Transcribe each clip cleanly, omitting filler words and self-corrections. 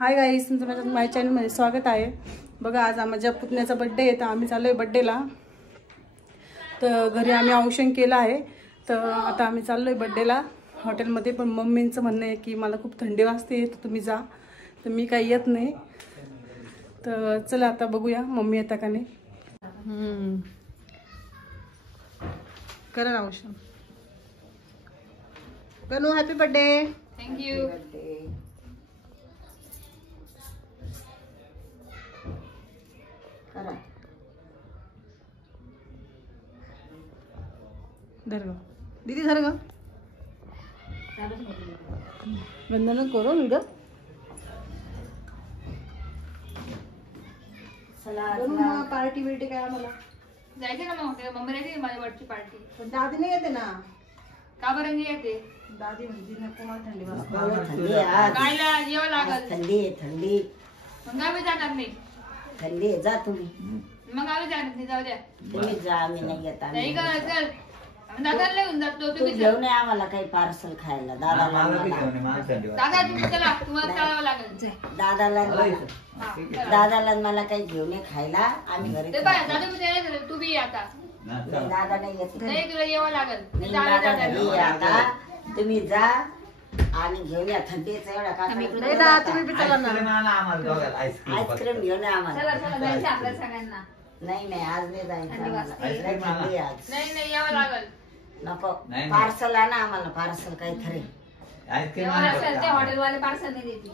Hi guys, तुमचं माझ्या चॅनलमध्ये स्वागत आहे. बघा, आज माझ्या पुतण्याचा बड्डे आहे, तर आम्ही चाललो आहे बड्डेला. तर घरी आम्ही औषण केलं आहे, तर आता आम्ही चाललो आहे बड्डेला हॉटेलमध्ये. पण मम्मींचं म्हणणं आहे की मला खूप थंडी वाजते, तर तुम्ही जा. तर मी काही येत नाही. तर चला आता बघूया मम्मी येता का नाही. करा औषण. Ganu happy birthday. थँक्यू. धर ग दीदी, धर ग. वंदन करून ग. पार्टी बिर्टी काय आम्हाला जायचे ना मग. मम्मी राहते माझ्या बर्थची पार्टी. पण दादी नाही येते ना. का बरं नाही येते? दादी म्हणते नको मला थंडी वाजते. गायला जेवावं लागल. थंडी थंडी मग गावी जाणार नाही. थंडी जा तुम्ही. मग गावी जाणार नाही, जाऊ द्या. तुम्ही जा, आम्ही नाही येत. नाही का, चल दादाला घेऊन जातो. तू घेऊन ये आम्हाला काही पार्सल खायला. दादाला दादा तुम्ही चला, तुम्हाला चालावं लागेल. दादाला मला काही घेऊन ये खायला. आम्ही घरी ते बाय दादा मी तयार झाले, तू बी आता. दादा नाही येत. नाही, तुला जेवावं लागेल. दादा नाही आता. तुम्ही जा आणि घेऊन या. थंडीचा एवढा का तुम्ही बी चला ना. आईस्क्रीम घेऊन या आम्हाला. चला चला जायचं आपल्या सगळ्यांना. नाही नाही, आज नाही जायचं. थंडी वाजते. थंडी आज. नाही नाही, यावं लागल. नको, पार्सल आणा आम्हाला. पार्सल काहीतरी हॉटेलवाले पार्सल नाही देते.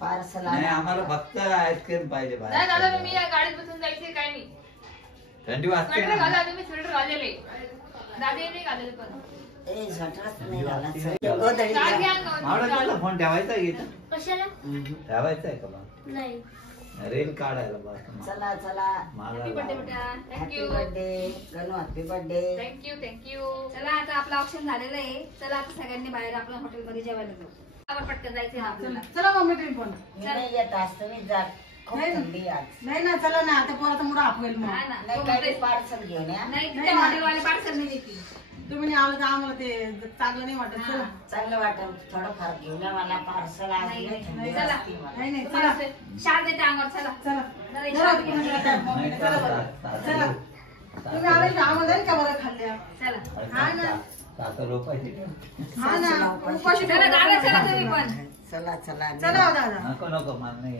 पार्सल आम्हाला फक्त आईस्क्रीम पाहिजे. नाही दादा, मी या गाडीत बसून जायचे काय नाही. थंडी वाजते. स्वेटर घाला, तुम्ही स्वेटर घालेले. दादे नाही घालेले पण. फोन ठेवायचा आहे इथं? कशाला ठेवायचा आहे का बा? नाही. रील काढायला बा. चला चला. हॅपी बर्थडे बेटा. Happy thank you birthday Ganu. Happy birthday. Thank you thank you. चला आता आपलं ऑप्शन झालेलं आहे. चला आता सगळ्यांनी बाहेर आपल्या हॉटेलमध्ये जेवायला जाऊ. पटकन जायचं आपल्याला. चला मम्मी तुम्ही पण. मी नाही येत आज. तुम्ही जा. खूप थंडी आज. नाही ना, चला ना. आता पोराचा मुडा आपवेल मग. नाही ना, नाही काही पार्सल घेऊन या. नाही तिथे हॉटेलवाले पार्सल नाही देते. तुम्ही आलं तर आम्हाला ते चांगलं नाही वाटत. चला. चांगलं वाटत थोडंफार घेऊन या मला पार्सल. आज नाही, नाही थंडी चला. वाजते मला. नाही नाही, चला शाळ देते अंगावर. चला चला. नाही, चला, शाळ तुम्ही देते. चला बरं. चला. तुम्ही आले तर आम्हाला नाही का बरं खाल्ल्या. चला. हा ना. 7 रुपये. हा ना. उपाशी चला दादा, चला तुम्ही पण. चला चला. चला हो दादा. नको नको मला नाही.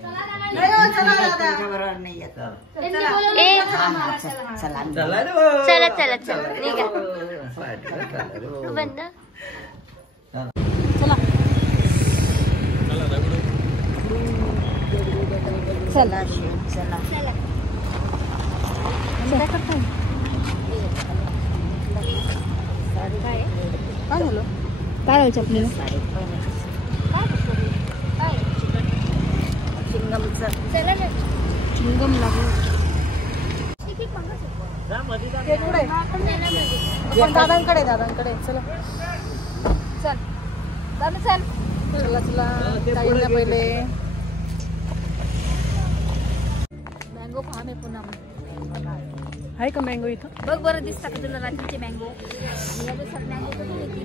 नाही हो, चला दादा. तुमच्याबरोबर नाही येत. चला. चला चला रे. चला चला चला निघा. बंद. चला. चला शिव चला. काय करताय? काय झालं? काय व्हायचं आपल्याला? चिंगम लागलं. दादांकडे दादांकडे. चला चल दादा चल. चला चला. जायला पहिले. मँगो फार्म आहे पुन्हा. आहे का मँगो इथं? बघ बरं दिसतं का तुला रात्रीचे मँगो? मँगो कधी येते?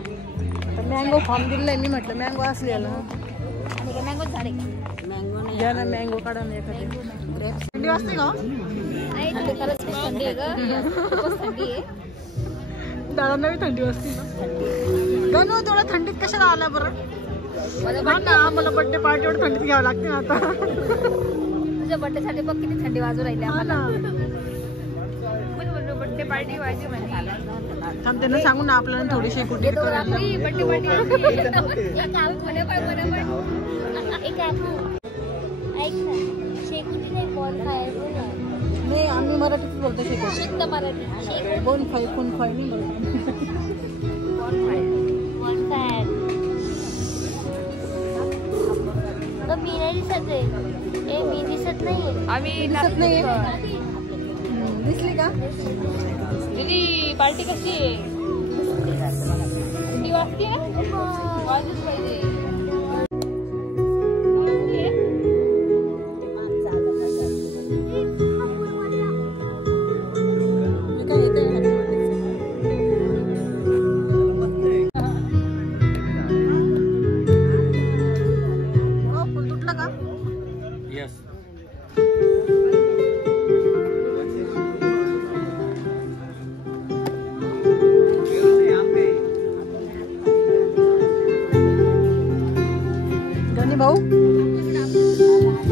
मँगो फॉर्म दिलाय मी. म्हटलं मँगो असलेला. आणि काय मँगो झाडे का? मँगो नाही. घ्या ना मँगो. काढा ना एखादी. थंडी वाजते का? नाही थंडी, खरंच खूप थंडी आहे ग. खूपच थंडी आहे. दादांना बी थंडी वाजते ना. गणू थोडं थंडीत कशाला आला बरं? हा ना, आम्हाला बर्थडे पार्टी एवढं थंडीत घ्यावं लागते ना आता. तुझ्या बर्थडे साठी बघ किती थंडी वाजू राहिली हा आम्हाला. ना. बर्थडे पार्टी व्हायची म्हणजे. थांब त्यांना सांगू ना आपल्याला थोडीशी कुठे बर्थडे पार्टी. एक ऐक ना, शेकोटी नाही बॉल फायर बोल. नाही, आम्ही मराठीच बोलतो. शिकवतो शुद्ध मराठी. शेकोटी कोण फाय कोण फाय नाही बोलतो. Ball fire. मी नाही दिसत आहे. मी दिसत नाहीये. आम्ही दिसत नाहीये. दिसली का? दीदी पार्टी कशी आहे? थंडी वाजते ना? वाजच पाहिजे. यस. गणी भाऊ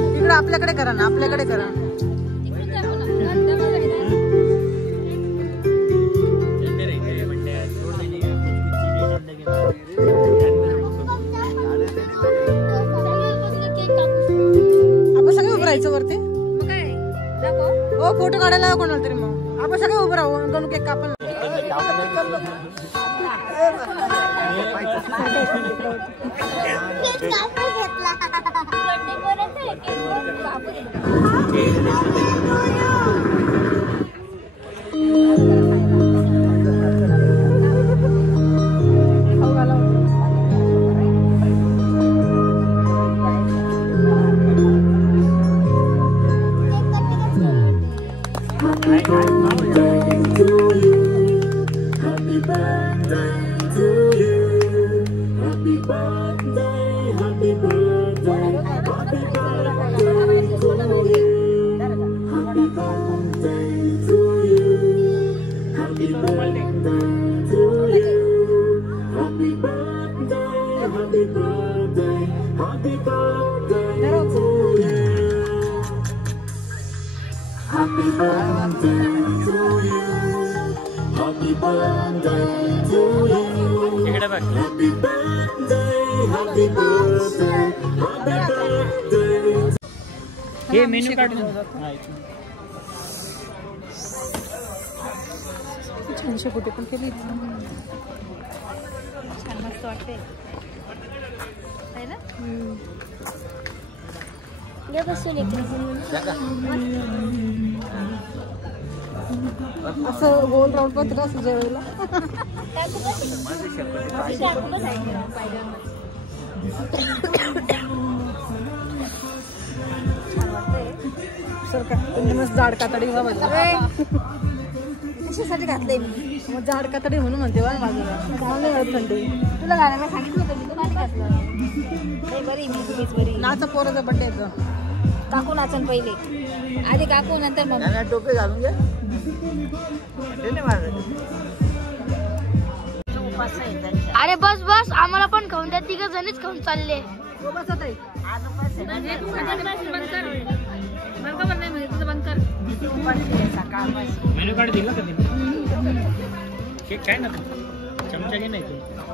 इकडे आपल्याकडे करा ना, आपल्याकडे करा. आपण सगळे उभं राहायचं वरती. हो फोटो काढायला कोणाला तरी. मग आपण सगळे उभं राहू. Ganu cake carpel. इकडे बघ. हे मेनू कार्ड छानशे कुठे पण केली. छान मस्त वाटते ना. या बसून असं गोल राऊंड पण तिला जेवायला. सर काय मस्त जाड कातडी कशासाठी घातलंय मी. मग जाड कातडी म्हणून म्हणते बा बाजूला. चांगलं थंडी. तुला घालायला सांगितलं होतं मी, तू नाही घातलं. नाही बरी मी, तुम्हीच बरी. नाचा पोराचा बड्डे येतो. काकू नाचन पहिले, आधी काकू नंतर मम्मी. टोपी घालून घे. अरे बस बस, आम्हाला पण खाऊन द्या. 3 जणच खाऊन चालले. मेनू कार्ड दिला का? केक काय ना चमचा घे नाही तू.